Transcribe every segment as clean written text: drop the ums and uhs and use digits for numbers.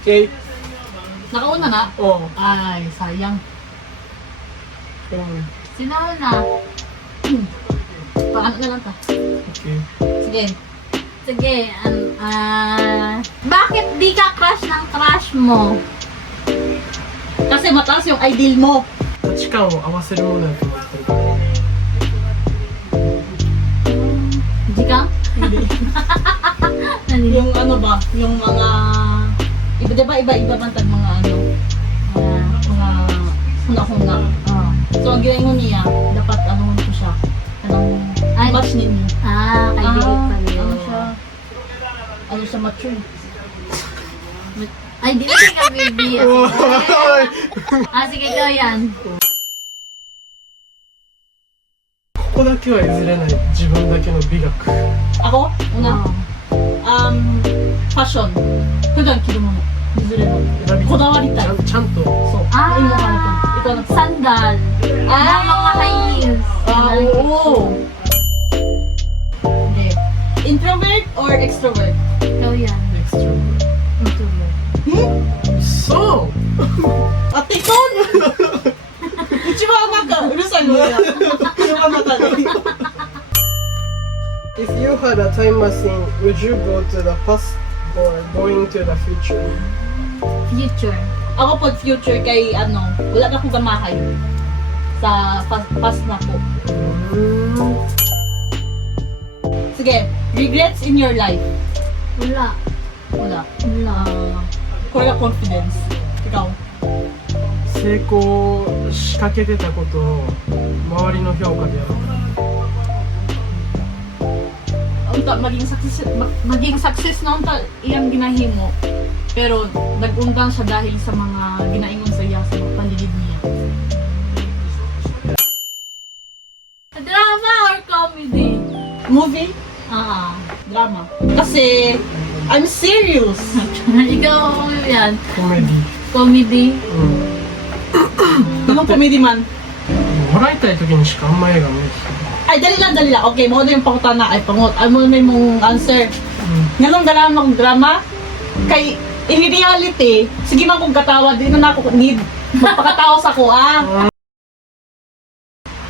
Okay. Nakauna na? Oo. Ay, sayang. Sinaon na. Paano na lang ta? Okay. Sige. Sige. Bakit di ka crush ng crush mo? Kasi mataas yung ideal mo. 価値観を合わせるものだと思ってるから。 Di ka? Hindi. Yung ano ba? Yung mga... Diba iba-iba man tag mga ano? Mga huna-huna. So ang ginayon niya, dapat ano ko siya. Anong match ninyo? Kaibigan pa rin. Ano siya? Ano siya mature? Ay, di ba ka baby? Sige, ikaw yan. ここだけは譲れない自分だけの美学。 Ako? Una? Fashion.普段着るもの。譲れない。こだわりたい。ちゃんと。そう。Ah, Ayun mo hanapin. Ikaw na. Sandal. Na mga high heels. Oo. Okay. Introvert or extrovert? Ikaw yan. Extrovert. Introvert. So. Ate Kon! Ichibanうるさいのや。車の中で。 If you had a time machine, would you go to the past or going to the future? Future. Ako pag future kay ano, wala na akong gamahay. Sa past na ko. Sige, regrets in your life. Wala. Wala. Wala. Wala confidence. Ikaw. 成功しかけてたことを周りの評価でやる。 Unta maging success na unta iyang ginahimo. Pero nag-undang siya dahil sa mga ginaingon sa iya sa mga paligid niya. Drama or comedy? Movie? Drama. Kasi I'm serious. Ikaw yan. コメディ。 Comedy. Anong comedy man? 笑いたい時にしかあんま映画見ない。 Ay, dali lang. Okay, mo na yung pangutana. Ay, ano na yung answer. Ganun gala ng drama. Kay, in reality, sige man kong katawa, di na ako need magpakatawa sa ko,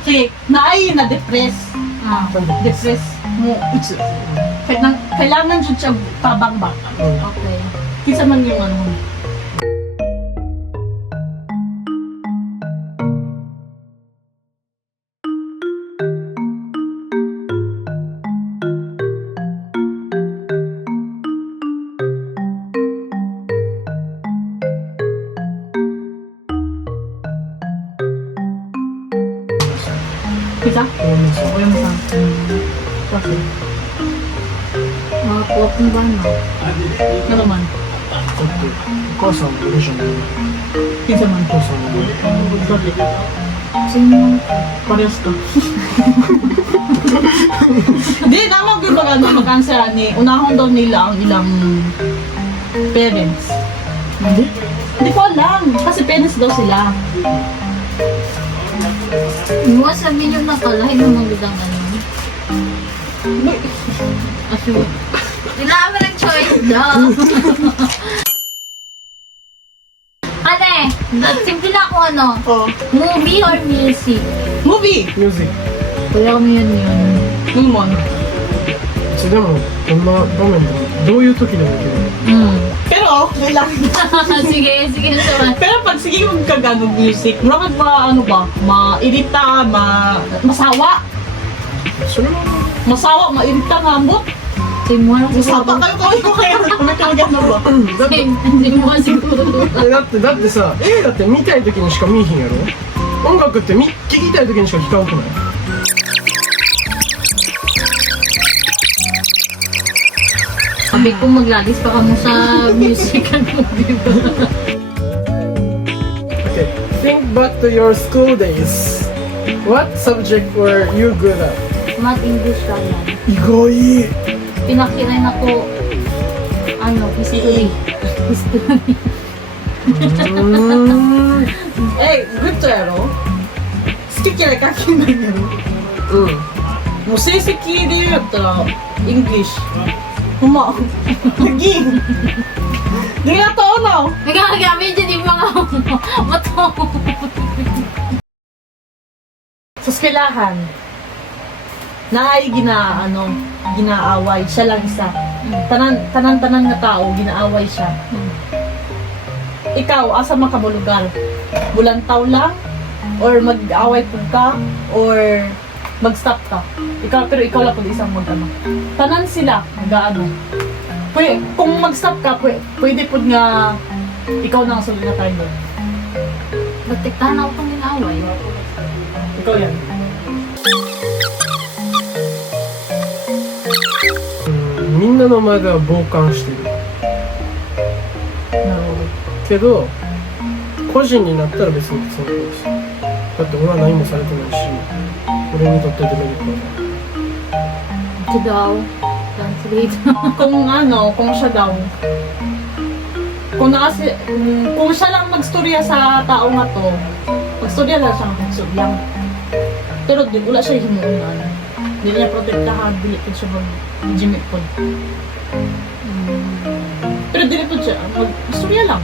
Sige, naay na-depress. Depress mo. Kailangan dyan siya tabang ba? Okay. Kisa man yung ano. Kisa? O yung isa. Kasi, Mga pop na ba na? ano naman? だってお母さんもいるじゃん。 Kisa man. お父さんもいる。 Sorry. Sino? Parehas ka. Hindi, naman ko mag-answer ni unahon daw nila ang ilang parents. Hindi? Hindi ko alam. Kasi parents daw sila. Mo sabihin yung nakalahin ng mga bidang ano. Aso. Kailangan mo ng choice daw. Simple na ako ano. Oh. Movie or music? Movie! ミュージック。 Wala kami yun. Lumon. いつでもどんな場面でもどういう時でもいける。 Pero, okay lang. Sige naman. Pero pag sige mong kagano music, murag ano ba, mairita, masawa. それは Masawa, mairita nga mo. Simula Masapa kayo kaya may kagano ba? だって Simula siguro. だってさ映画って見たい時にしか見えへんやろ。音楽って聴きたい時にしか聴かんくない。 Sabi ko maglagis pa ka mo sa music ano, di ba? Okay, think back to your school days. What subject were you good at? Mag-English ka yan. 意外。 Pinakirin ako, history. History. Eh, good to yaro. 好き嫌い関係ないやろ。もう成績で言うやったら、English。ほんま。Di nga to, no? Nagagamit dyan yung mga mato. Sa eskwelahan, naay ginaaway. Siya lang isa. Tanan nga tao, ginaaway siya. Ikaw, asa man ka mo lugar? Bulantaw lang? Or mag-away po ka? Or mag-stop ka? Pero ikaw lang po isang mag-ano. Tanan sila, mag-ano. Kung mag-stop ka, pwede po nga ikaw na ang sulod na tayo doon. Batiktahan ako itong ginaway. Ikaw yan. みんなの前では傍観してる Naるほど。けど個人になったら別にそうですだって俺は何もされてないし俺にとってデメリットはない Ito daw. Translate. Kung siya daw, kung siya lang magstorya sa tao nga to, magstorya lang siya ng magsuryang. Pero wala siya himuon na ano. Hindi niya protektahan, dili po siya mag-jimit po. Pero dili po siya, magstorya lang.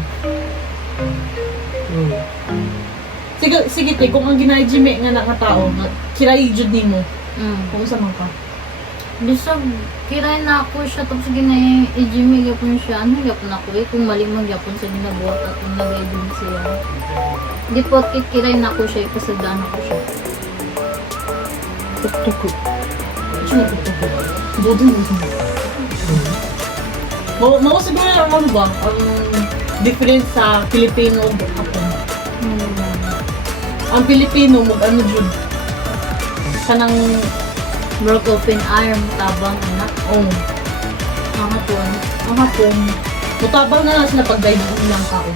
うん Sige, te, kung ang ginay-jimit nga na nga tao, kiray jud nimo, kung sa man ka. Bisag, kiray na ako siya. Tapos gina-ejimig yapon siya. Ano yapon ako eh? Kung mali magyapon sa ginabuhat at kung nag-edin siya. Di po, kiray na ako siya. Ipasadaan ako siya. ほっとく Sino po ito? Bodong Mao siguro yung ano ba, ang difference sa Pilipino at Hapon. Ang Pilipino, ano dyan? Kanang, Broke open arm, tabang, anak. oh, Ang hapon. ang Hapon, mutabang na lang sila pag-guide ng ilang tao.